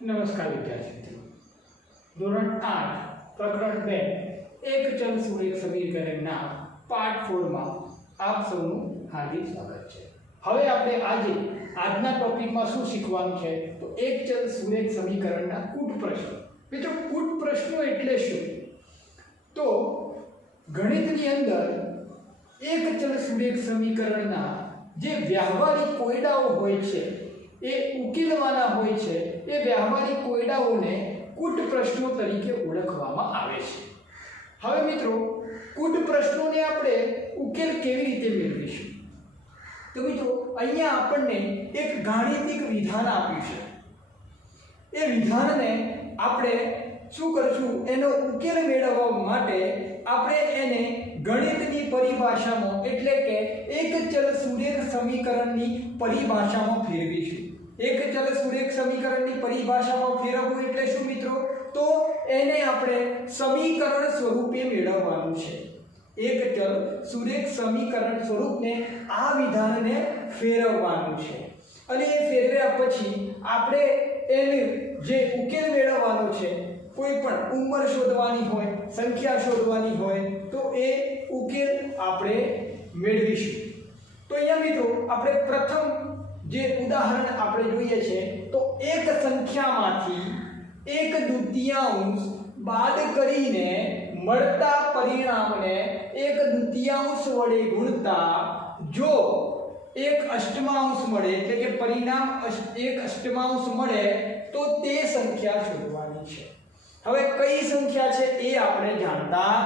નમસ્કાર વિદ્યાર્થી મિત્રો, ધોરણ 8 પ્રકરણ 2 એક ચલ સુરેખ સમીકરણના પાઠ 4 માં આપ સૌનું હાર્દિક સ્વાગત છે। હવે આપણે આજના ટોપિકમાં શું શીખવાનું છે તો એક ચલ સુરેખ સમીકરણના કૂટ પ્રશ્નો। મિત્રો કૂટ પ્રશ્નો એટલે શું? તો ગણિતની અંદર એક ચલ સુરેખ સમીકરણના જે વ્યવહારિક કોયડાઓ હોય છે એ ઉકેલવાના હોય છે, એ વ્યવહારિક કોયડાઓને કૂટ પ્રશ્નો તરીકે ઓળખવામાં આવે છે। હવે મિત્રો કૂટ પ્રશ્નોને આપણે ઉકેલ કેવી રીતે મેળવીશું? તો મિત્રો અહીંયા આપણને એક ગાણિતિક વિધાન આપ્યું છે। એ વિધાનને આપણે શું કરશું, એનો ઉકેલ મેળવવા માટે આપણે એને ગણિતની પરિભાષામાં એટલે કે એક ચલ સુરેખ સમીકરણની પરિભાષામાં ફેરવીશું। એક ચલ સુરેખ સમીકરણની પરિભાષામાં ફેરવવું એટલે શું મિત્રો? તો એને આપણે સમીકરણ સ્વરૂપે મેળવવાનું છે। એક ચલ સુરેખ સમીકરણ સ્વરૂપને આ વિધાનને ફેરવવાનું છે અને એ ફેરવ્યા પછી આપણે એને જે ઉકેલ મેળવવાનો છે, કોઈ પણ ઉંમર શોધવાની હોય, સંખ્યા શોધવાની હોય તો એ ઉકેલ આપણે મેળવીશું। તો અહીંયા મિત્રો આપણે પ્રથમ જે ઉદાહરણ આપણે જોઈએ છે તો એક સંખ્યામાંથી 1/2 બાદ કરીને મળતા પરિણામને 1/2 વડે ગુણતા જો 1/8 મળે એટલે કે પરિણામ 1/8 મળે તો તે સંખ્યા શોધવાની છે। હવે કઈ સંખ્યા છે એ આપણે જાણતા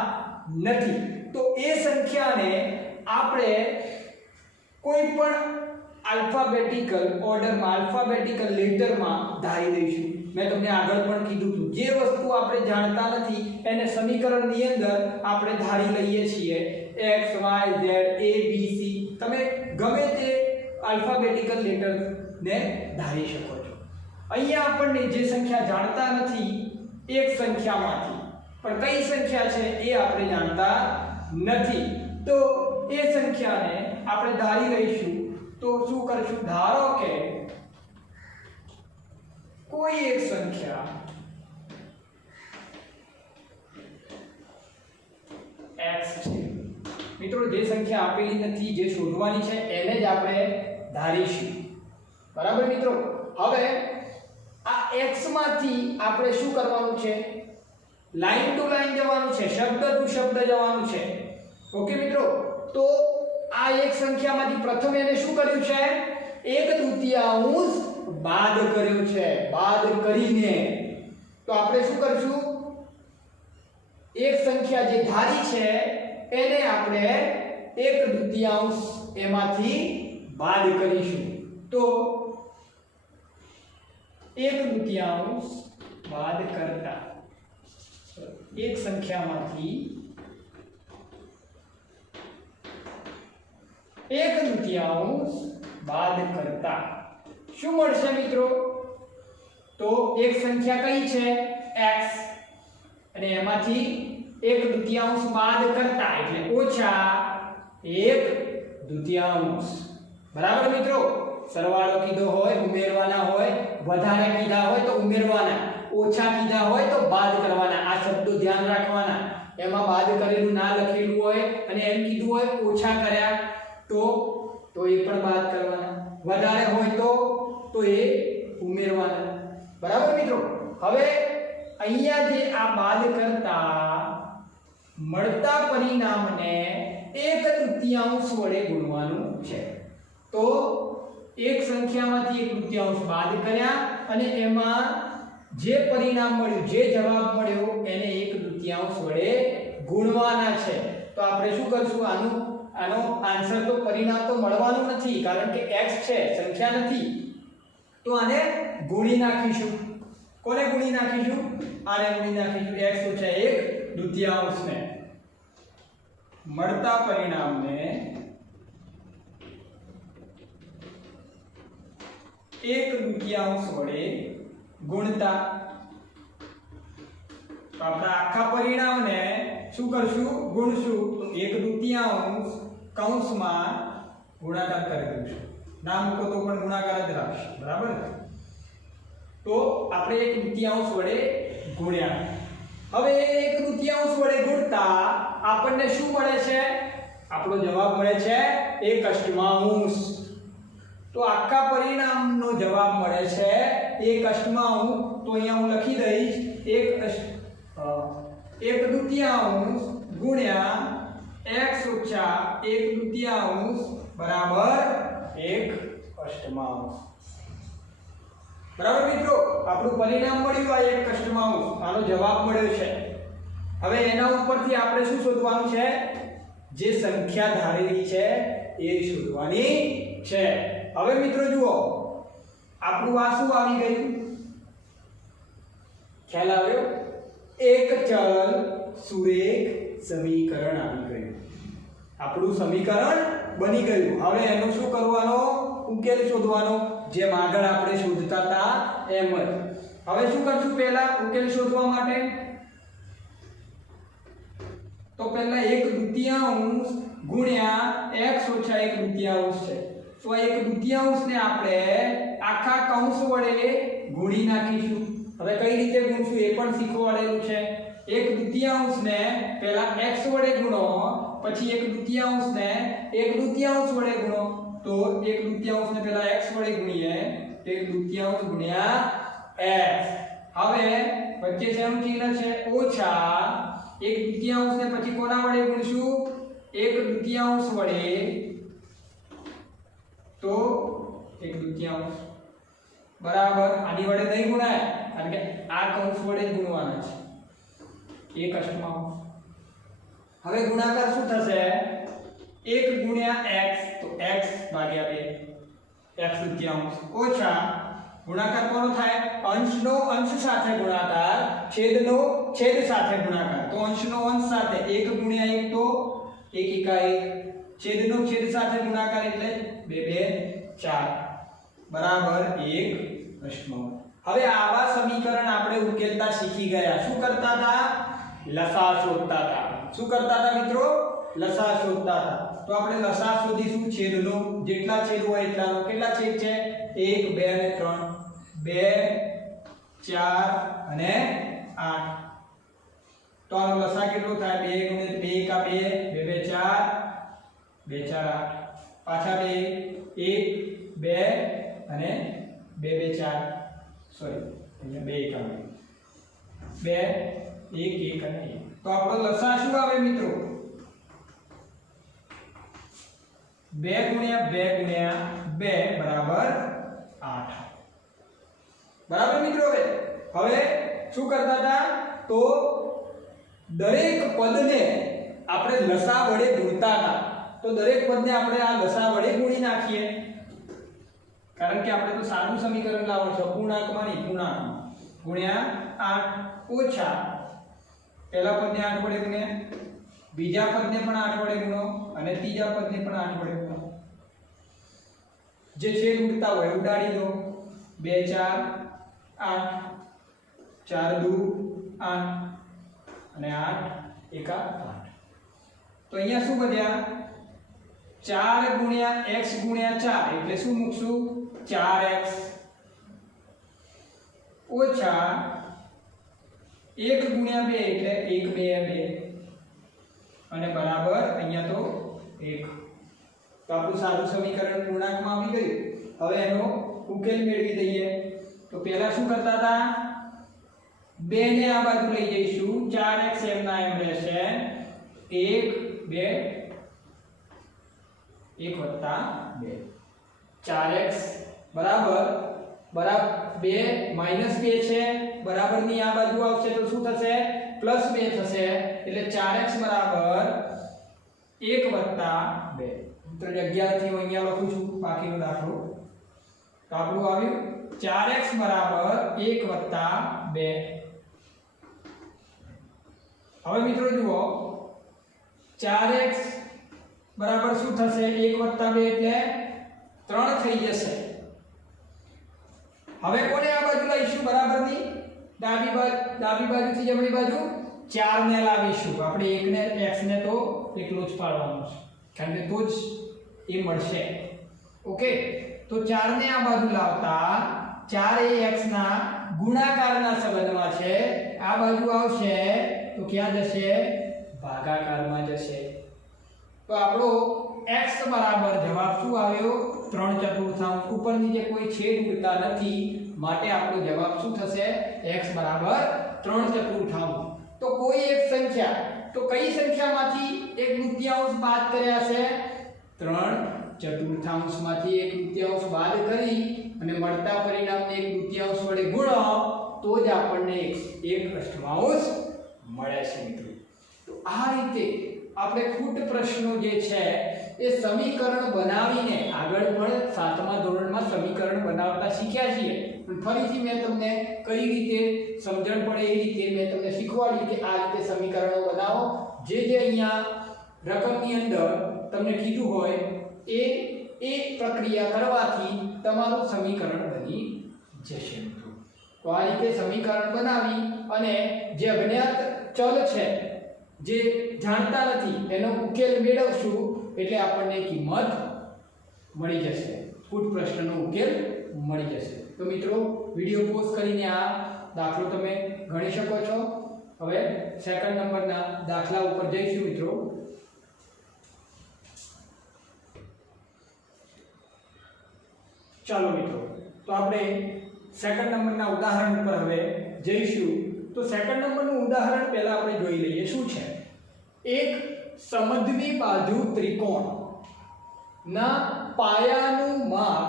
નથી, તો એ સંખ્યાને આપણે કોઈ પણ આલ્ફાબેટિકલ ઓર્ડરમાં, આલ્ફાબેટિકલ લેટરમાં ધારી દઈશું। મેં તમને આગળ પણ કીધું હતું, જે વસ્તુ આપણે જાણતા નથી એને સમીકરણની અંદર આપણે ધારી લઈએ છીએ, x y z a b c, તમે ગમે તે આલ્ફાબેટિકલ લેટરને ધારી શકો છો। અહીંયા આપણને જે સંખ્યા જાણતા નથી એક સંખ્યામાંથી, પણ કઈ સંખ્યા છે એ આપણે જાણતા નથી, તો એ સંખ્યાને આપણે ધારી લઈશું। તો શું કરશું? ધારો કે કોઈ એક સંખ્યા x છે। મિત્રો જે સંખ્યા આપેલી નથી, જે શોધવાની છે એને જ આપણે ધારીશું, બરાબર મિત્રો? હવે આ x માંથી આપણે શું કરવાનું છે? લાઈન ટુ લાઈન જવાનું છે, શબ્દ ટુ શબ્દ જવાનું છે। ઓકે મિત્રો, તો આ એક સંખ્યામાંથી પ્રથમ એને શું કર્યું છે? 1/2 બાદ કર્યું છે, બાદ કરીને તો આપણે શું કરશું? એક સંખ્યા જે ધારી છે એને આપણે 1/2 એમાંથી બાદ કરીશું। તો 1/2 બાદ કરતા એક સંખ્યામાંથી 1/2 બાદ કરતા શું મળશે મિત્રો? તો એક સંખ્યા કઈ છે? x, અને એમાંથી 1/2 બાદ કરતા એટલે ઓછા 1/2, બરાબર મિત્રો? સરવાળો કીધો હોય ઉમેરવાના હોય, વધારે કીધા હોય તો ઉમેરવાના, ઓછા કીધા હોય તો બાદ કરવાના। આ શબ્દો ધ્યાન રાખવાના, એમાં બાદ કરેલું ના લખેલું હોય અને એમ કીધું હોય ઓછા કર્યા તો એ પણ બાદ કરવાના, વધારે હોય તો એ ઉમેરવાના, બરાબર મિત્રો? હવે અહીંયા જે આ બાદ કરતા મળતા પરિણામને 1/2 વડે ગુણવાનું છે। તો એક સંખ્યામાંથી 1/2 બાદ કર્યા અને એમાં જે પરિણામ મળ્યું, જે જવાબ મળ્યો એને 1/2 વડે ગુણવાના છે। તો આપણે શું કરશું? આનો આન્સર તો પરિણામ તો મળવાનું નથી, કારણ કે x છે, સંખ્યા નથી, તો આને ગુણી નાખીશું। કોને ગુણી નાખીશું? આને ગુણી નાખીશું, x - 1/2 ને મળતા પરિણામને 1/2 વડે ગુણતા તો આપણા આખા પરિણામને શું કરશું? ગુણશું। તો 1/2 કૌંસમાં ગુણાકાર કરી દઈશું, ના મૂકો તો પણ ગુણાકાર જ રાખશે, બરાબર? તો આપણે 1/2 વડે ગુણ્યા. હવે 1/2 વડે ગુણતા આપણને શું મળે છે? આપણો જવાબ મળે છે 1/8. તો આખા પરિણામનો જવાબ મળે છે 1/8. તો અહીંયા હું લખી દઈશ 1/2 ગુણ્યા x ઓછા 1/2 બરાબર 1/8. બરાબર મિત્રો, આપણું પરિણામ મળ્યું આ 1/8. આનો જવાબ મળ્યો છે. હવે એના ઉપરથી આપણે શું શોધવાનું છે? જે સંખ્યા ધારેલી છે એ શોધવાની છે. હવે મિત્રો જુઓ, આપણું આ શું આવી ગયું? ખ્યાલ આવ્યો? એક ચલ સુરેખ સમીકરણ આવી ગયું. આપણું સમીકરણ બની ગયું. હવે એનું શું કરવાનો? ઉકેલ શોધવાનો, જેમ આગળ આપણે શોધતા હતા એમ જ. હવે શું કરશું? પહેલા ઉકેલ શોધવા માટે તો પહેલા 1/2 ગુણ્યા x ઓછા 1/2 છે. તો 1/2 ને આપણે આખા કૌંસ વડે ગુણી નાખીશું. હવે કઈ રીતે ગુણશું એ પણ શીખવાડેલું છે. 1/2 ને પહેલા x વડે ગુણો, પછી 1/2 ને 1/2 વડે ગુણો. તો 1/2 ને પહેલા x વડે ગુણીએ, 1/2 ગુણ્યા x. હવે વચ્ચે શેનું ચિહ્ન છે? ઓછા 1/2 ને પછી કોના વડે ગુણશું? 1/2 વડે. તો 1/2 બરાબર આની વડે નહીં ગુણાય, કારણ કે આ કૌંસ વડે જ ગુણવાના છે. 1/8. હવે ગુણાકાર શું થશે? 1 ગુણ્યા x, તો x ભાગ્યા 2 x/2 ઓછા ગુણાકાર કોનો થાય? અંશનો અંશ સાથે ગુણાકાર, છેદનો છેદ સાથે ગુણાકાર. તો અંશનો અંશ સાથે 1 ગુણ્યા 1 તો 1 એકા 1, છેદનો છેદ સાથે ગુણાકાર એટલે 2 2 4 બરાબર 1/8. હવે આવા સમીકરણ આપણે ઉકેલતા શીખી ગયા. શું કરતા હતા? લસા શોધતા હતા. શું કરતા હતા મિત્રો? લસા શોધતા હતા. તો આપણે લસા શોધીશું છેદનો. જેટલા છેદ હોય એટલાનો. કેટલા છેદ છે? 1 2 અને 3. 2 4 અને 8. તો આનો લસા કેટલો થાય? 2 ગુણ્યા 2 એકા 2, 2 2 4, 2 4 8. પાછા 2 1 2 અને 2 2 4, સોરી અહીંયા 2 એકા 2, 1 1 અને 1. તો આપણો લસા શું આવે મિત્રો? 2 ગુણ્યા 2 ગુણ્યા 2 બરાબર 8. બરાબર મિત્રો. હવે શું કરતા હતા? તો દરેક પદને આપણે લસા વડે ગુણતા હતા. તો દરેક પદને આપણે આ લસા વડે ગુણી નાખીએ, કારણ કે આપણે તો સાદું સમીકરણ લાવવાનું છે. પૂર્ણાંકમાં નહીં, પૂર્ણાંકમાં. ગુણ્યા 8 ઓછા પહેલા પદને 8 વડે ગુણ્યા, બીજા પદને પણ 8 વડે ગુણો અને ત્રીજા પદને પણ 8 વડે ગુણો. જે છેદ ઉડતા હોય ઉડાડી દો. 2 4 8, 4 2 8 અને 8 એકા 8. તો અહીંયા શું વધ્યા? 4 ગુણ્યા x ગુણ્યા 4 એટલે શું મૂકશું? 4x ઓછા 1 ગુણ્યા 2 એટલે 1 2 2 અને બરાબર અહીંયા તો 1. તો આપણું સારું સમીકરણ પૂર્ણાંકમાં આવી ગયું. હવે એનો ઉકેલ મેળવી દઈએ. તો પહેલા શું કરતા હતા? 2 ને આ બાજુ લઈ જઈશું. 4x એમ ના એમ રહેશે. 1 2 1 વત્તા 2, 4x બરાબર 2 માઈનસ 2 છે, બરાબર ની આ બાજુ આવશે તો શું થશે? પ્લસ 2 થશે. એટલે 4x બરાબર 1 વત્તા 2. તો 11 થી હું અહીંયા લખું છું બાકીનો દાખલો. તો આપણું આવ્યું 4x બરાબર 1 વત્તા 2. હવે મિત્રો જુઓ, 4x બરાબર શું થશે? 1 વત્તા 2 એટલે 3 થઈ જશે. હવે કોને આ બાજુ લઈશું? બરાબરની ડાબી બાજુથી જમણી બાજુ 4 ને લાવીશું. આપણે 1 ને x ને તો એકલો જ પાડવાનો છે, કારણ કે તો જ એ મળશે. ઓકે, તો 4 ને આ બાજુ લાવતા 4ax ના ગુણાકારના સંબંધમાં છે, આ બાજુ આવશે તો ક્યાં જશે? ભાગાકારમાં જશે. તો આપણો x બરાબર જવાબ શું આવ્યો? 3/4. ઉપરની જે કોઈ છેદ ઉડતા નથી માટે આપણો જવાબ શું થશે? x બરાબર 3/4. તો કોઈ એક સંખ્યા, તો કઈ સંખ્યામાંથી 1/3 બાદ કર્યા છે? 3/4 માંથી 1/3 બાદ કરી અને મળતા પરિણામને 1/3 વડે ગુણો તો જ આપણને 1/8 મળે છે મિત્રો. તો આ રીતે આપણે ખૂટ પ્રશ્નો જે છે એ સમીકરણ બનાવીને આગળ પણ 7મા ધોરણમાં સમીકરણ બનાવતા શીખ્યા છીએ. પણ ફરીથી મેં તમને કઈ રીતે સમજણ પડે એ રીતે મેં તમને શીખવાડ્યું કે આ રીતે સમીકરણો બનાવો. જે અહીંયા રકમની અંદર તમને કીધું હોય એ પ્રક્રિયા કરવાથી તમારું સમીકરણ બની જશે મિત્રો. તો આ રીતે સમીકરણ બનાવી અને જે અજ્ઞાત ચલ છે, જે જાણતા નથી, એનો ઉકેલ મેળવશું એટલે આપણને કિંમત મળી જશે, ખૂટ પ્રશ્નનો ઉકેલ મળી જશે. તો મિત્રો વિડિયો પોઝ કરીને આ દાખલો તમે ગણી શકો છો. હવે સેકન્ડ નંબરના દાખલા ઉપર જઈશું મિત્રો. ચાલો મિત્રો, તો આપણે સેકન્ડ નંબરના ઉદાહરણ પર હવે જઈશું. તો સેકન્ડ નંબરનું ઉદાહરણ પહેલા આપણે જોઈ લઈએ શું છે. એક સમદ્વિ બાજુ ત્રિકોણ ના પાયાનું માપ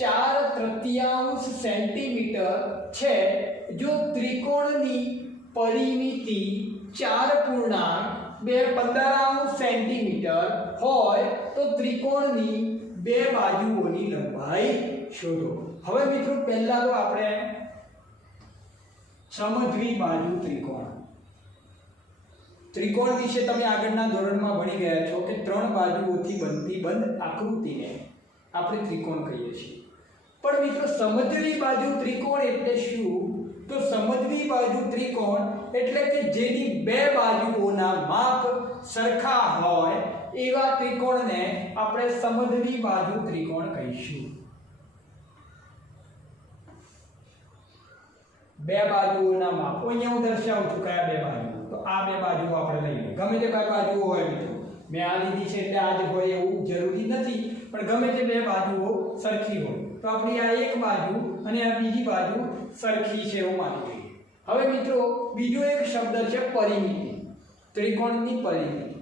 4/3 સેન્ટીમીટર છે. જો ત્રિકોણની પરિમિતિ 4.215 સેન્ટીમીટર હોય તો ત્રિકોણની બે બાજુઓની લંબાઈ શોધો. હવે મિત્રો પહેલા તો આપણે સમદ્વિ બાજુ ત્રિકોણ વિશે તમે આગળના ધોરણમાં ભણી ગયા છો કે 3 બાજુઓથી બનતી બંધ આકૃતિને આપણે ત્રિકોણ કહીએ છીએ. પણ મિત્રો સમદ્વિ બાજુ ત્રિકોણ એટલે શું? તો સમદ્વિ બાજુ ત્રિકોણ એટલે કે જેની બે બાજુઓના માપ સરખા હોય એવા ત્રિકોણને આપણે સમદ્વિ બાજુ ત્રિકોણ કહીશું. બે બાજુઓના માપ અહીંયા હું દર્શાવું છું કયા બે બાજુ. તો આ બે બાજુઓ આપણે લઈએ, ગમે તે બે બાજુઓ હોય મિત્રો. મેં આ લીધી છે એટલે આ જ હોય એવું જરૂરી નથી, પણ ગમે તે બે બાજુઓ સરખી હોય તો આપણી આ એક બાજુ અને આ બીજી બાજુ સરખી છે એવું માની લઈએ. હવે મિત્રો બીજો એક શબ્દ છે પરિમિતિ, ત્રિકોણની પરિમિતિ.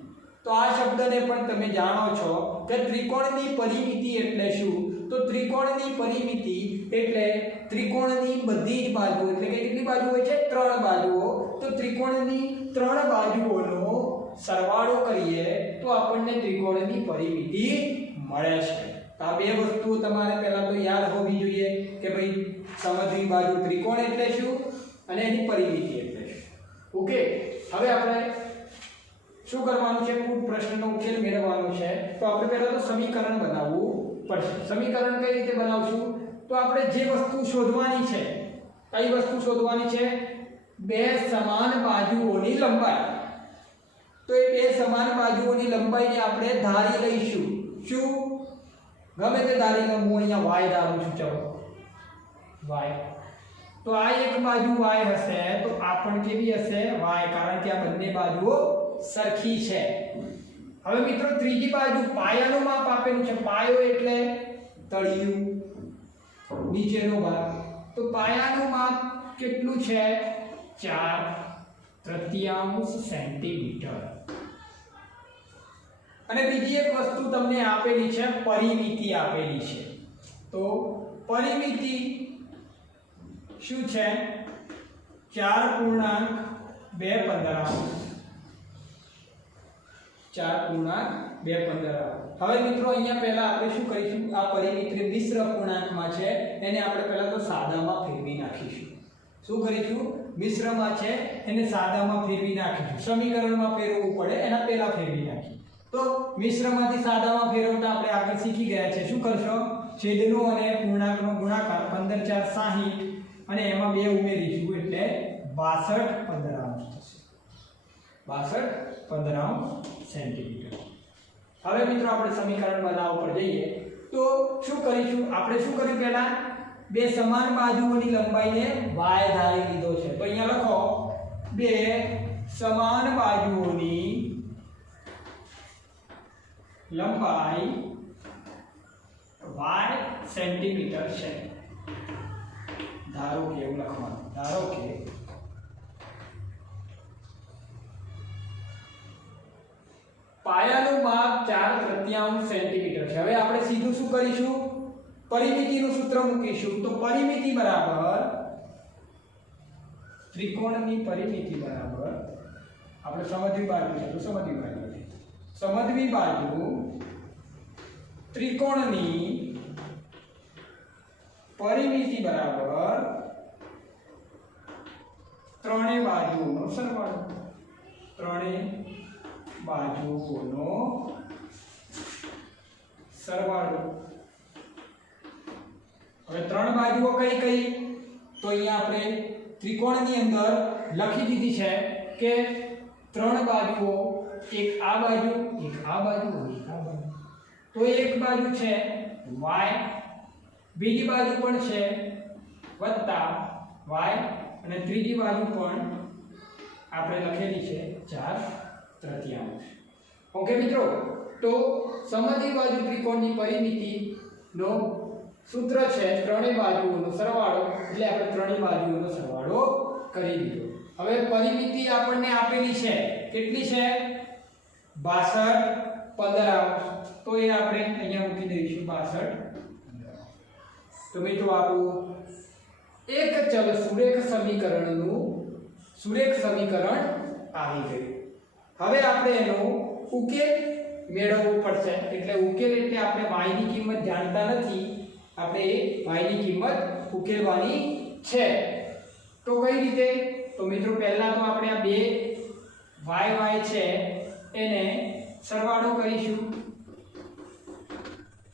તો આ શબ્દને પણ તમે જાણો છો કે ત્રિકોણની પરિમિતિ એટલે શું? તો ત્રિકોણની પરિમિતિ એટલે ત્રિકોણની બધી જ બાજુ, એટલે કે કેટલી બાજુ હોય છે? 3 બાજુઓ. તો ત્રિકોણની 3 બાજુઓનો સરવાળો કરીએ તો આપણને ત્રિકોણની પરિમિતિ મળે છે. તો આ બે વસ્તુઓ તમારે પહેલા તો યાદ હોવી જોઈએ કે ભાઈ સમદ્વિ બાજુ ત્રિકોણ એટલે શું અને એની પરિમિતિ એટલે શું. ઓકે, હવે આપણે શું કરવાનું છે? કુલ પ્રશ્નનો ઉકેલ મેળવવાનો છે. તો આપણે પહેલા તો સમીકરણ બનાવવું પડશે. સમીકરણ કઈ રીતે બનાવશું? તો આપણે જે વસ્તુ શોધવાની છે, કઈ વસ્તુ શોધવાની છે? બે સમાન બાજુઓની લંબાઈ. તો એ બે સમાન બાજુઓની લંબાઈને આપણે ધારી લઈશું. શું? ગમે તે ધારી લો. હું અહીંયા y ધારું છું. ચલો y. તો આ એક બાજુ y હશે તો આ પણ કેવી હશે? y, કારણ કે આ બંને બાજુઓ સરખી છે. હવે મિત્રો ત્રીજી બાજુ પાયાનું માપ આપેલું છે. પાયો એટલે તળિયું, નીચેનો ભાગ. તો પાયાનું માપ કેટલું છે? 4/3 સેન્ટીમીટર. અને બીજી એક વસ્તુ તમને આપેલી છે, પરિમિતિ આપેલી છે. તો પરિમિતિ શું છે? 4.215. 4.215. હવે મિત્રો અહીંયા પહેલા આપણે શું કરીશું? આ પરિમિતિ મિશ્ર પૂર્ણાંકમાં છે એને આપણે પહેલા તો સાદામાં ફેરવી નાખીશું. શું કરીશું? મિશ્રમાં છે એને સાદામાં ફેરવી નાખીશું. સમીકરણમાં ફેરવવું પડે એના પહેલા ફેરવી નાખીએ. તો મિશ્રમાંથી સાદામાં ફેરવતા આપણે આગળ શીખી ગયા છે. શું કરશો? છેદનો અને પૂર્ણાંકનો ગુણાકાર 15 4 60 અને એમાં 2 ઉમેરીશું એટલે 62/15 થશે. 62/15 સેન્ટીમીટર. હવે મિત્રો આપણે સમીકરણ બનાવવા પર જઈએ તો શું કરીશું? આપણે શું કર્યું? પહેલા બે સમાન બાજુઓની લંબાઈને y ધારી લીધો છે, તો અહીંયા લખો બે સમાન બાજુઓની લંબાઈ y સેન્ટીમીટર છે. ધારો કે એવું લખવાનું, ધારો કે પાયાનું માપ 4/3 સેન્ટીમીટર છે. હવે આપણે સીધું શું કરીશું, પરિમિતિનું સૂત્ર મૂકીશું. તો પરિમિતિ બરાબર ત્રિકોણની પરિમિતિ બરાબર આપણે સમજવી બાજુ છે તો સમજવી બાજુ છે, સમજવી બાજુ ત્રિકોણની પરિમિતિ બરાબર ત્રણેય બાજુઓનો સરવાળો, ત્રણેય બાજુઓનો સરવાળો. હવે ત્રણ બાજુઓ કઈ કઈ, તો અહીંયા આપણે ત્રિકોણની અંદર લખી દીધી છે કે ત્રણ બાજુઓ, એક આ બાજુ, એક આ બાજુ, એક આ બાજુ. તો એક બાજુ છે y, બીજી બાજુ પણ છે વત્તા y, અને ત્રીજી બાજુ પણ આપણે લખેલી છે 4/3. ઓકે મિત્રો, તો સમદ્વિ બાજુ ત્રિકોણની પરિમિતિનો સૂત્ર છે ત્રણેય બાજુઓનો સરવાળો, એટલે આપણે ત્રણેય બાજુઓનો સરવાળો કરી દીધો. હવે પરિમિતિ આપણને આપેલી છે, કેટલી છે 62 15, તો એ આપણે અહીંયા મૂકી દઈશું 62. તો મિત્રો આપણું એક ચલ સુરેખ સમીકરણ આવી ગયું. હવે આપણે એનો ઉકેલ મેળવવો પડશે. એટલે ઉકેલ એટલે આપણે y ની કિંમત જાણતા નથી, આપણે y ની કિંમત ઉકેલવાની છે. તો કઈ રીતે, તો મિત્રો પહેલા તો આપણે આ બે y છે એને સરવાળો કરીશું.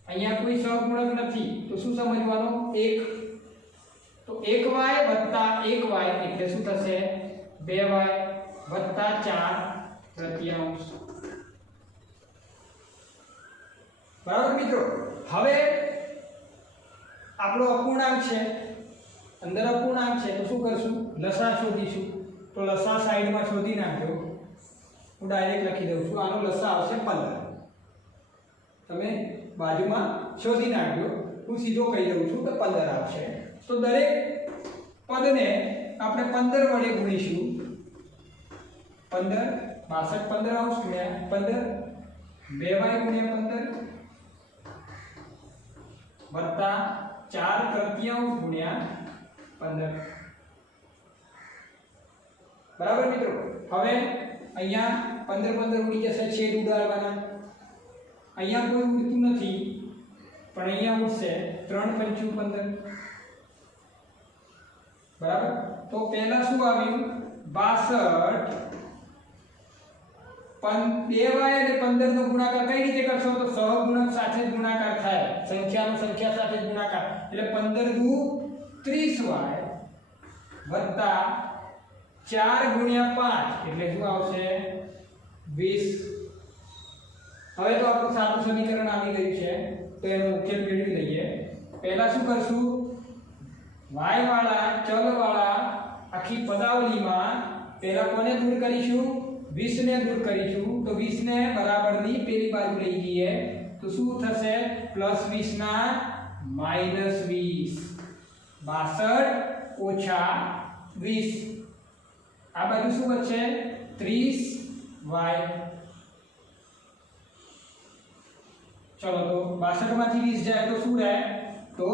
અહીંયા કોઈ સહગુણક નથી તો શું સમજવાનું, 1. તો 1y વત્તા 1y એટલે શું થશે 2y વત્તા 4/3. બરાબર મિત્રો. હવે આપણો અપૂર્ણાંક છે, અંદર અપૂર્ણાંક છે, તો શું કરશું, લસા શોધીશું. તો લસા સાઈડમાં શોધી નાખજો, હું ડાયરેક્ટ લખી દઉં છું. આનો લસા આવશે 15, તમે બાજુમાં શોધી નાખજો, હું સીધો કહી દઉં છું કે 15 આવશે. તો દરેક પદને આપણે 15 વડે ગુણીશું. 15 62 15 આવશે ગુણ્યા 15, 2y ગુણ્યા 15 વત્તા 4/3 ગુણ્યા 15. બરાબર મિત્રો. હવે અહીંયા 15 15 ઉડી જશે, છેદ ઉડાડવાના. અહીંયા કોઈ ઉડતું નથી પણ અહીંયા ઉડશે 3 × 5 15. બરાબર. તો પહેલા શું આવ્યું 62, 2y અને 15 નો ગુણાકાર કઈ રીતે કરશો, તો સહગુણક સાથે જ ગુણાકાર થાય, સંખ્યાનો સંખ્યા સાથે જ ગુણાકાર. એટલે 15 દુ 30y વત્તા 4 ગુણ્યા 5 એટલે શું આવશે 20. હવે તો આપણું સાદું સમીકરણ આવી ગયું છે, તો એનો ઉકેલ મેળવી લઈએ. પહેલા શું કરશું, y વાળા ચલ વાળા આખી પદાવલીમાં પહેલા કોને દૂર કરીશું, 20 ને દૂર કરીશું. તો 20 ને બરાબરની પેલી બાજુ લઈ જઈએ તો શું થશે, +20 ના -20, 62 ઓછા 20. આ બાજુ શું બચશે 30y. चलो तो 62 માંથી 20 જાય તો શું રહે, તો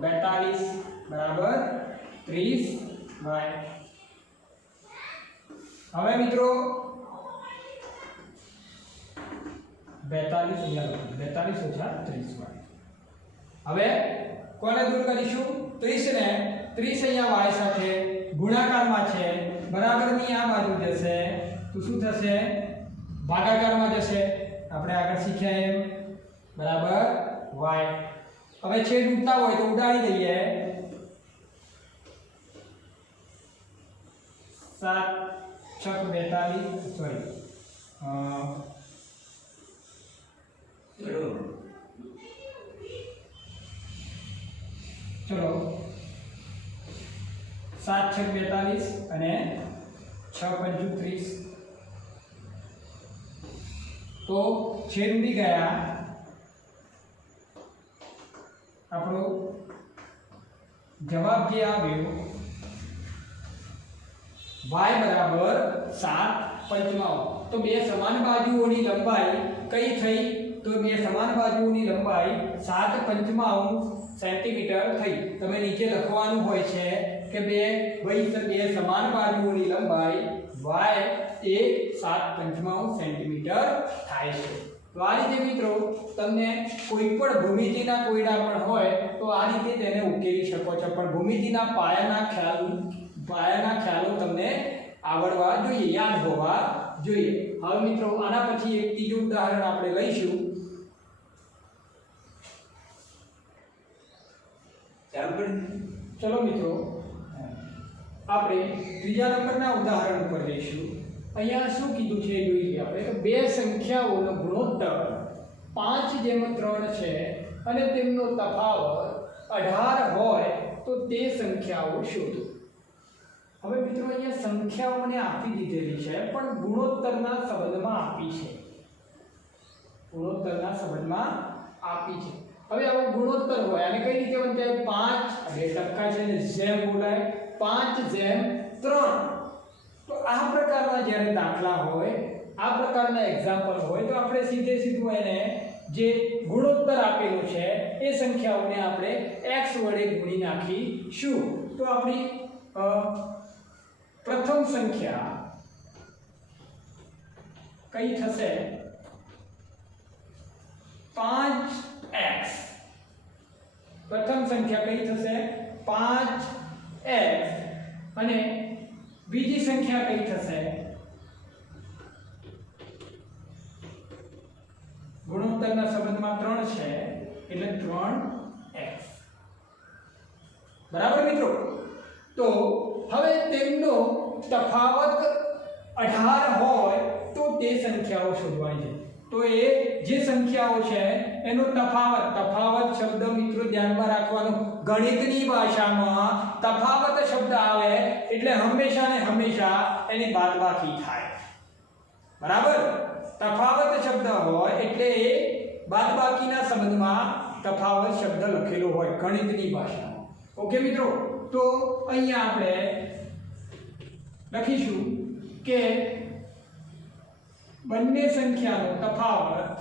42 બરાબર 30y. હવે મિત્રો 42 ઓછા 30y. હવે કોને દૂર કરીશું, 30 ને 30 અહીંયા y સાથે ગુણાકારમાં છે, બરાબરની આ બાજુ જશે તો શું થશે, ભાગાકારમાં જશે, આપણે આગળ શીખ્યા એમ બરાબર y. હવે છેદ ઉડતા હોય તો ઉડાડી દઈએ. 7 6 42 સોરી ચલો 7 છક 42 અને 6 પંચુ 30 તો છેદ ઉડી ગયા આપણો જવાબ જે આવ્યો y બરાબર 7 પંચમાઉ તો બે સમાન બાજુઓની લંબાઈ કઈ થઈ તો બે સમાન બાજુઓની લંબાઈ 7 પંચમાઉ સેન્ટીમીટર થઈ તમે નીચે લખવાનું હોય છે કે બે સમાન બાજુઓની લંબાઈ y એ 7 પંચમાઉ સેન્ટીમીટર થાય છે તો આ રીતે મિત્રો તમને કોઈ પણ ભૂમિતિના કોયડા પણ હોય તો આ રીતે તેને ઉકેલી શકો છો પણ ભૂમિતિના પાયાના ખ્યાલો તમને આવડવા જોઈએ યાદ હોવા જોઈએ હવે મિત્રો આના પછી એક ત્રીજું ઉદાહરણ આપણે લઈશું ચલો મિત્રો આપણે ત્રીજા નંબરના ઉદાહરણ પર જઈશું અહીંયા શું કીધું છે જોઈએ આપણે તો બે સંખ્યાઓનો ગુણોત્તર 5:3 છે અને તેમનો તફાવત 18 હોય તો તે સંખ્યાઓ શોધો હવે મિત્રો અહીંયા સંખ્યાઓને આપી દીધેલી છે પણ ગુણોત્તરના સંબંધમાં આપી છે ગુણોત્તરના સંબંધમાં આપી છે હવે આવો ગુણોત્તર હોય અને કઈ રીતે વંચાય 5 બે ટકા છે ને જેમ બોલાય 5:3 તો આ પ્રકારના જ્યારે દાખલા હોય આ પ્રકારના એક્ઝામ્પલ હોય તો આપણે સીધું એને જે ગુણોત્તર આપેલું છે એ સંખ્યાઓને આપણે x વડે ગુણી નાખીશું તો આપણી પ્રથમ સંખ્યા કઈ થશે 5x પ્રથમ સંખ્યા કઈ થશે 5x અને બીજી સંખ્યા કઈ થશે ગુણોત્તરના સંબંધમાં 3 છે એટલે 3x બરાબર મિત્રો તો હવે તેમનો તફાવત 18 હોય તો તે સંખ્યાઓ શોધવાની છે તો એ જે સંખ્યાઓ છે એનો તફાવત શબ્દ મિત્રો ધ્યાનમાં રાખવાનો ગણિતની ભાષામાં તફાવત શબ્દ આવે એટલે હંમેશા ને હંમેશા એની બાદબાકી થાય બરાબર તફાવત શબ્દ હોય એટલે એ બાદબાકીના સંબંધમાં તફાવત શબ્દ લખેલો હોય ગણિતની ભાષામાં ઓકે મિત્રો તો અહીંયા આપણે લખીશું કે બંને સંખ્યાનો તફાવત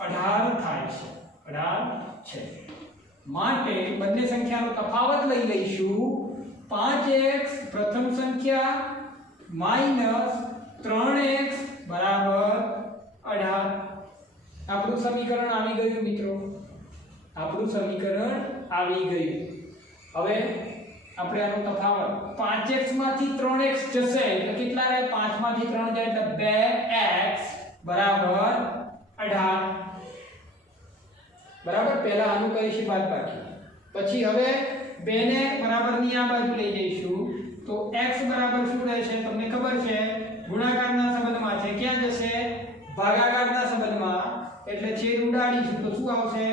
18 થાય છે 18 છે માટે બંને સંખ્યાનો તફાવત લઈ લઈશું 5x પ્રથમ સંખ્યા -3x બરાબર 18 આપણું સમીકરણ આવી ગયું મિત્રો આપણું સમીકરણ આવી ગયું હવે આપણે આનો તફાવત 5x માંથી 3x જશે એટલે કેટલા રહે 5 માંથી 3 જાય એટલે 2x બરાબર 18 બરાબર પહેલા આનું કરીશું બાદબાકી પછી હવે 2 ને બરાબરની આ બાજુ લઈ જઈશું તો x બરાબર શું રહેશે તમને ખબર છે ગુણાકારના સંબંધમાં છે ક્યાં જશે ભાગાકારના સંબંધમાં એટલે છેદ ઉડાડીશું તો શું આવશે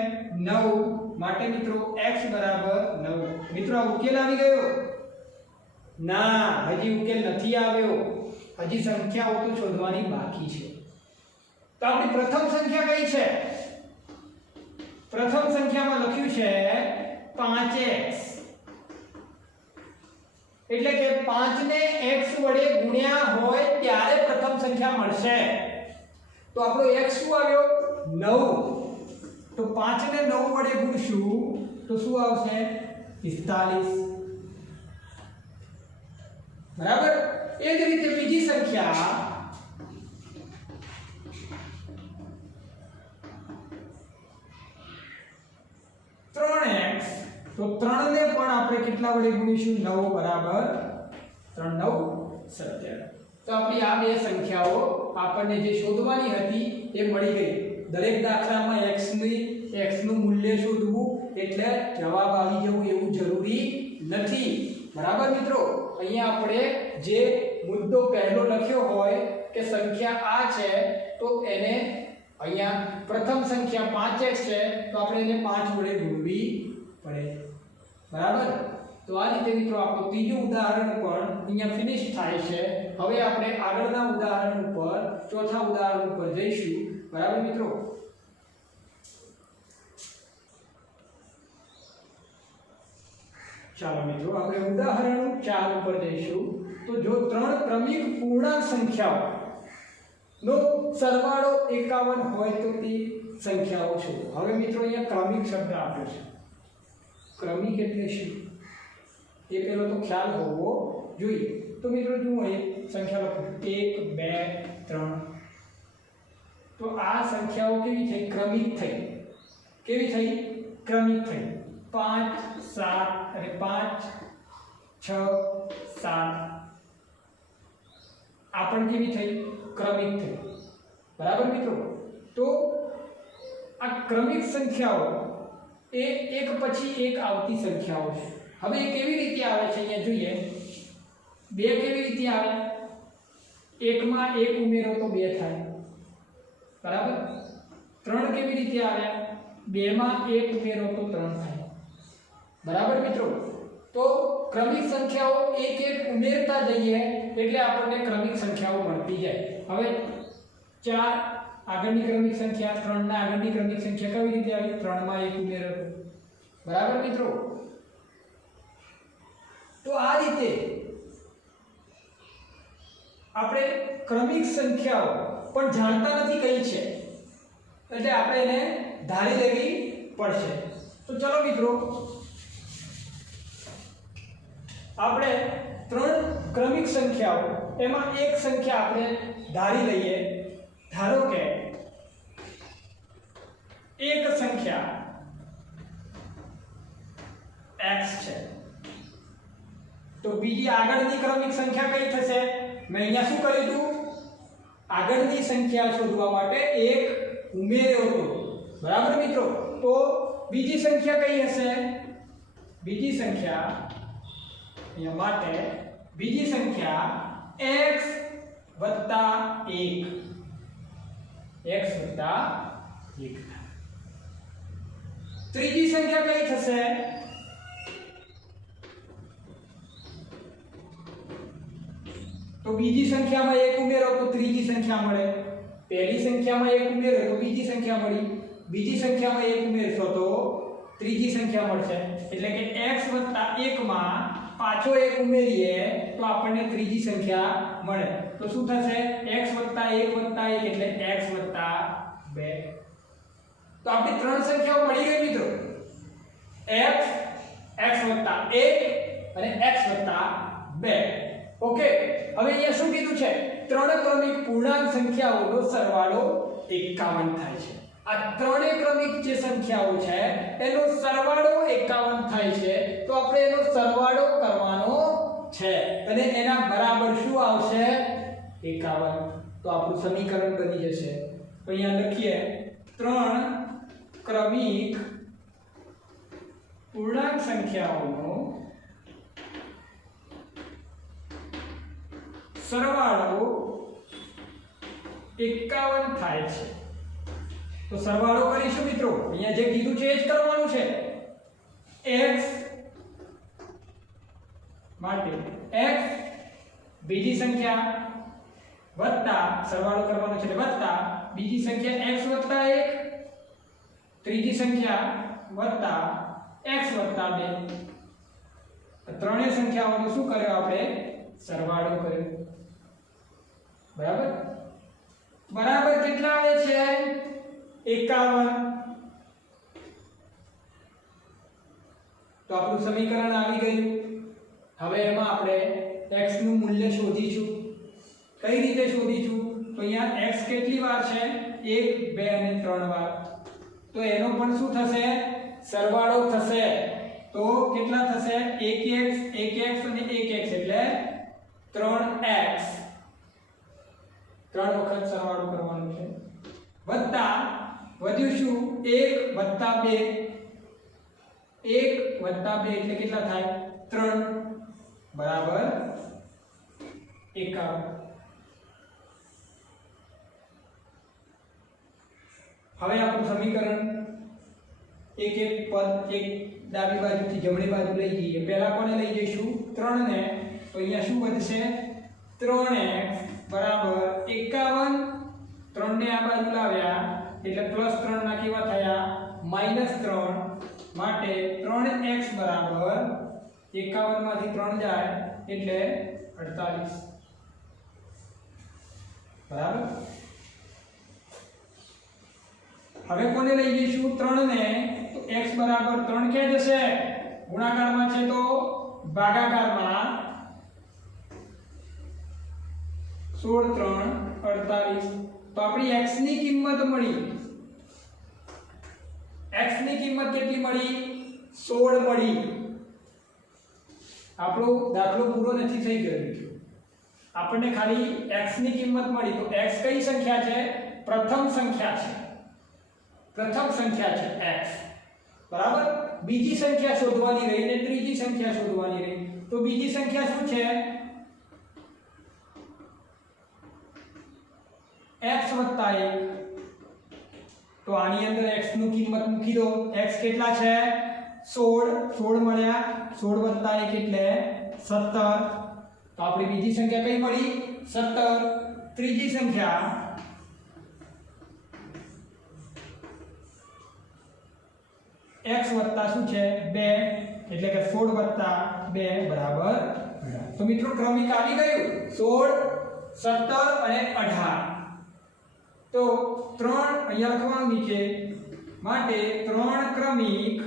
9 માટે મિત્રો x બરાબર 9 મિત્રો આ ઉકેલ આવી ગયો ના હજી ઉકેલ નથી આવ્યો હજી સંખ્યાઓ તો શોધવાની બાકી છે તો આપણી પ્રથમ સંખ્યા કઈ છે પ્રથમ સંખ્યામાં લખ્યું છે 5x એટલે કે 5 ને x વડે ગુણ્યા હોય ત્યારે પ્રથમ સંખ્યા મળશે તો આપણો x શું આવ્યો 9 તો 5 ને 9 વડે ગુણશું તો શું આવશે 45 બરાબર એ જ રીતે બીજી સંખ્યા 3x તો 3 ને પણ આપણે કેટલા વડે ગુણીશું 9 બરાબર 3 9 17 તો આપણી આ બે સંખ્યાઓ આપણને જે શોધવાની હતી એ મળી ગઈ દરેક દાખલામાં x નું મૂલ્ય શોધવું એટલે જવાબ આવી જવું એવું જરૂરી નથી બરાબર મિત્રો અહીંયા આપણે જે મુદ્દો પહેલો લખ્યો હોય કે સંખ્યા આ છે તો એને અહીંયા પ્રથમ સંખ્યા 5x છે તો આપણે એને 5 વડે ગુણવી પડે, બરાબર। તો આ રીતે મિત્રો આપણું ત્રીજું ઉદાહરણ પણ અહીંયા ફિનિશ થાય છે। હવે આપણે આગળના ઉદાહરણ ઉપર, ચોથા ઉદાહરણ ઉપર જઈશું, બરાબર મિત્રો। ચાલો મિત્રો આપણે ઉદાહરણ 4 ઉપર જઈશું। તો જો ત્રણ ક્રમિક પૂર્ણાંક સંખ્યાઓ નો સરવાળો 51 હોય તો તે સંખ્યાઓ શોધો। હવે મિત્રો અહીંયા ક્રમિક શબ્દ આપ્યો છે। ક્રમિક એટલે શું એ પહેલો તો ખ્યાલ હોવો જોઈએ। તો મિત્રો જુઓ અહીં સંખ્યા લખો 1 2 3। તો આ સંખ્યાઓ કેવી થઈ? ક્રમિક થઈ। કેવી થઈ? ક્રમિક થઈ। 5 7 અને 5 6 7 આ પણ કેવી થઈ? ક્રમિક થઈ, બરાબર મિત્રો। તો આ ક્રમિક સંખ્યાઓ એ એક પછી એક આવતી સંખ્યાઓ છે। હવે એ કેવી રીતે આવે છે અહીંયા જોઈએ। 2 કેવી રીતે આવે? 1 માં 1 ઉમેરો તો 2 થાય, બરાબર। 3 કેવી રીતે આવે? 2 માં 1 ઉમેરો તો 3 થાય, બરાબર મિત્રો। તો ક્રમિક સંખ્યાઓ એક એક ઉમેરતા જઈએ એટલે આપણને ક્રમિક સંખ્યાઓ મળતી જાય। હવે 4 આગળની ક્રમિક સંખ્યા, 3 ના આગળની ક્રમિક સંખ્યા કેવી રીતે આવી? 3 માં 1 ઉમેરો, બરાબર મિત્રો। તો આ રીતે આપણે ક્રમિક સંખ્યાઓ પણ જાણતા નથી કઈ છે એટલે આપણે એને ધારી લેવી પડશે। તો ચલો મિત્રો આપણે ત્રણ ક્રમિક સંખ્યાઓ એમાં એક સંખ્યા આપણે ધારી લઈએ। ધારો કે એક સંખ્યા x છે તો બીજી આગળની ક્રમિક સંખ્યા કઈ થશે? મેં અહીંયા શું કર્યું હતું? આગળની સંખ્યા શોધવા માટે એક ઉમેર્યો હતો, બરાબર મિત્રો। તો બીજી સંખ્યા કઈ હશે? બીજી સંખ્યા અહીંયા માટે બીજી સંખ્યા x વત્તા 1, x વત્તા 1। ત્રીજી સંખ્યા કઈ થશે? તો બીજી સંખ્યામાં 1 ઉમેરો તો ત્રીજી સંખ્યા મળે, પહેલી સંખ્યામાં 1 ઉમેરો તો બીજી સંખ્યા મળી, બીજી સંખ્યામાં 1 ઉમેરશો તો ત્રીજી સંખ્યા મળશે। એટલે કે x વત્તા 1 માં પાછો 1 ઉમેરીએ તો આપણને ત્રીજી સંખ્યા મળે। તો શું થશે? x વત્તા 1 વત્તા 1 એટલે x વત્તા 2। તો આપણી ત્રણ સંખ્યાઓ મળી ગઈ મિત્રો, x x વત્તા 1 અને x વત્તા 2। ઓકે, હવે અહીંયા શું કીધું છે? ત્રણ ક્રમિક પૂર્ણાંક સંખ્યાઓનો સરવાળો 51 થાય છે। આ ત્રણે ક્રમિક જે સંખ્યાઓ છે એનો સરવાળો 51 થાય છે। તો આપણે એનો સરવાળો કરવાનો છે અને એના બરાબર શું આવશે? 51। તો આપણું સમીકરણ બની જશે। તો અહીંયા લખીએ ત્રણ ક્રમિક પૂર્ણાંક સંખ્યાઓનો સરવાળો 51 થાય છે। તો સરવાળો કરીશું મિત્રો, અહીંયા જે કીધું છે એ જ કરવાનું છે। x માટે x બીજી સંખ્યા વત્તા સરવાળો કરવાનો છે એટલે વત્તા બીજી સંખ્યા x વત્તા 1, ત્રીજી સંખ્યા વત્તા x વત્તા 2। ત્રણેય સંખ્યાઓનો શું કર્યો આપણે? સરવાળો કર્યો, બરાબર। બરાબર કેટલા આવે છે? 51। તો આપણું સમીકરણ આવી ગયું। હવે એમાં આપણે x નું મૂલ્ય શોધીશું। કઈ રીતે શોધીશું? તો અહીંયા x કેટલી વાર છે? 1 2 અને 3 વાર। તો એનો પણ શું થશે? સરવાળો થશે। તો કેટલા થશે? 1x 1x અને 1x એટલે 3x। 3 વખત સરવાળો કરવાનો છે વત્તા વધ્યું શું? 1 વત્તા 2, 1 વત્તા 2 એટલે કેટલા થાય? 3 બરાબર 51। હવે આપણું સમીકરણ એક એક પદ એક ડાબી બાજુથી જમણી બાજુ લઈ જઈએ. પહેલા કોને લઈ જઈશું? 3 ને. તો અહીંયા શું વધશે? 3x બરાબર 51. 3 ને આ બાજુ લાવ્યા એટલે +3 ના કેવા થયા? -3. માટે 3x બરાબર 51 માંથી 3 જાય એટલે 48. બરાબર. હવે કોને લઈ જઈશું? 3 ને. તો x બરાબર 3 ક્યાં જશે? ગુણાકારમાં છે તો ભાગાકારમાં 16 3 48. તો આપણી x ની કિંમત મળી. x ની કિંમત કેટલી મળી? 16 મળી. આપણો દાખલો પૂરો નથી થઈ ગયો. આપણને ખાલી x ની કિંમત મળી. તો x કઈ સંખ્યા છે? પ્રથમ સંખ્યા છે. પ્રથમ સંખ્યા છે x. બરાબર. બીજી સંખ્યા શોધવાની રહી ને ત્રીજી સંખ્યા શોધવાની રહી. તો બીજી સંખ્યા શું છે? x + 1. તો આની અંદર x નું કિંમત મૂકી દો. x કેટલા છે? 16. 16 મળ્યા. 16 + 1 એટલે 17. તો આપણી બીજી સંખ્યા કઈ મળી? 17. ત્રીજી સંખ્યા x વત્તા શું છે? 2. એટલે કે 16 + 2 બરાબર 18. તો મિત્રો ક્રમિક આવી ગયું. 16 17 અને 18. તો 3 અહીંયા લખવાનું નીચે. માટે 3 ક્રમિક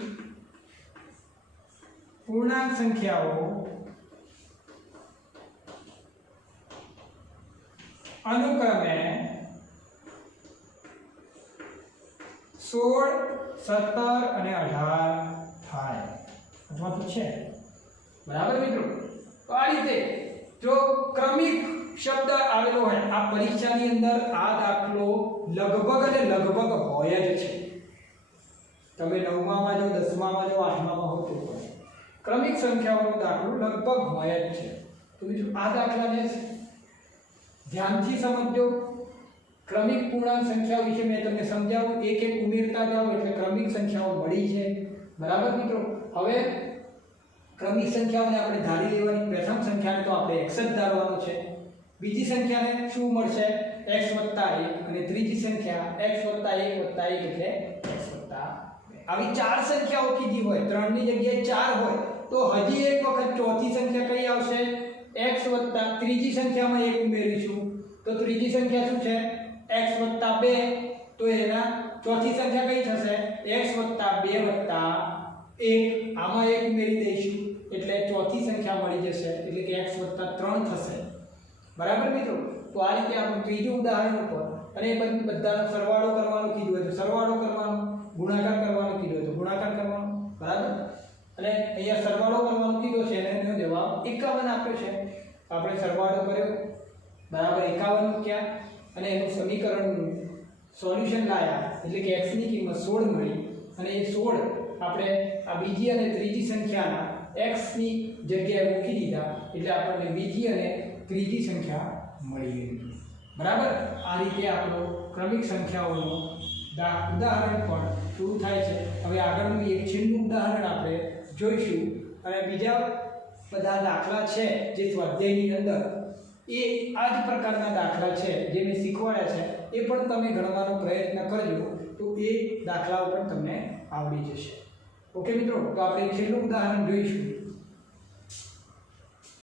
પૂર્ણાંક સંખ્યાઓ અનુક્રમે 16 17 અને 18 થાય. અથવા તો છે. બરાબર મિત્રો. તો આ રીતે જો ક્રમિક શબ્દ આવેલો હોય આ પરીક્ષાની અંદર આ દાખલો લગભગ અને લગભગ હોય જ છે. તમે 9મામાં જો 10મામાં જો 8મામાં હો તો ક્રમિક સંખ્યાઓનો દાખલો લગભગ હોય જ છે. તો મિત્રો આ દાખલાને ધ્યાનથી સમજજો. ક્રમિક પૂર્ણાંક સંખ્યાઓ વિશે મેં તમને સમજાવ્યું. એક એક ઉમેરતા જાઓ એટલે ક્રમિક સંખ્યાઓ મળી છે. બરાબર મિત્રો. હવે ક્રમિક સંખ્યાઓને આપણે ધારી લેવાની. પ્રથમ સંખ્યાને તો આપણે x જ ધારવાનું છે. બીજી સંખ્યાને શું મળશે? x + 1. અને ત્રીજી સંખ્યા x + 1 + 1 એટલે x + 2. આવી ચાર સંખ્યાઓ કીધી હોય, 3 ની જગ્યાએ 4 હોય તો હજી એક વખત ચોથી સંખ્યા કઈ આવશે? x + ત્રીજી સંખ્યામાં 1 ઉમેરીશું તો ત્રીજી સંખ્યા શું છે? x + 2. તો એના ચોથી સંખ્યા કઈ થશે? x + 2 + 1. આમાં 1 ઉમેરી દઈશું એટલે ચોથી સંખ્યા મળી જશે. એટલે કે x + 3 થશે. બરાબર મિત્રો. તો આ રીતે આપણે ત્રીજું ઉદાહરણ ઉપર અને બધાનો સરવાળો કરવાનો કીધું હોય તો સરવાળો કરવાનો, ગુણાકાર કરવાનો કીધું હોય તો ગુણાકાર કરવાનો. બરાબર. અને અહીંયા સરવાળો કરવાનો કીધો છે અને એનો જવાબ 51 આપ્યો છે. આપણે સરવાળો કર્યો. બરાબર. 51 મૂક્યા અને એનું સમીકરણનું સોલ્યુશન લાયા એટલે કે x ની કિંમત 16 મળી. અને એ 16 આપણે આ બીજી અને ત્રીજી સંખ્યાના x ની જગ્યાએ મૂકી દીધા એટલે આપણને બીજી અને ત્રીજી સંખ્યા મળી ગઈ. બરાબર. આ રીતે આપણો ક્રમિક સંખ્યાઓનો ઉદાહરણ પણ પૂરું થાય છે. હવે આગળનું એક છેલ્લું ઉદાહરણ આપણે જોઈશું અને બીજા બધા દાખલા છે જે સ્વાધ્યાયની અંદર એ આ જ પ્રકારના દાખલા છે જે મેં શીખવાડ્યા છે એ પણ તમે ગણવાનો પ્રયત્ન કરજો તો એ દાખલાઓ પણ તમને આવડી જશે. ઓકે મિત્રો. તો આપણે છેલ્લું ઉદાહરણ જોઈશું.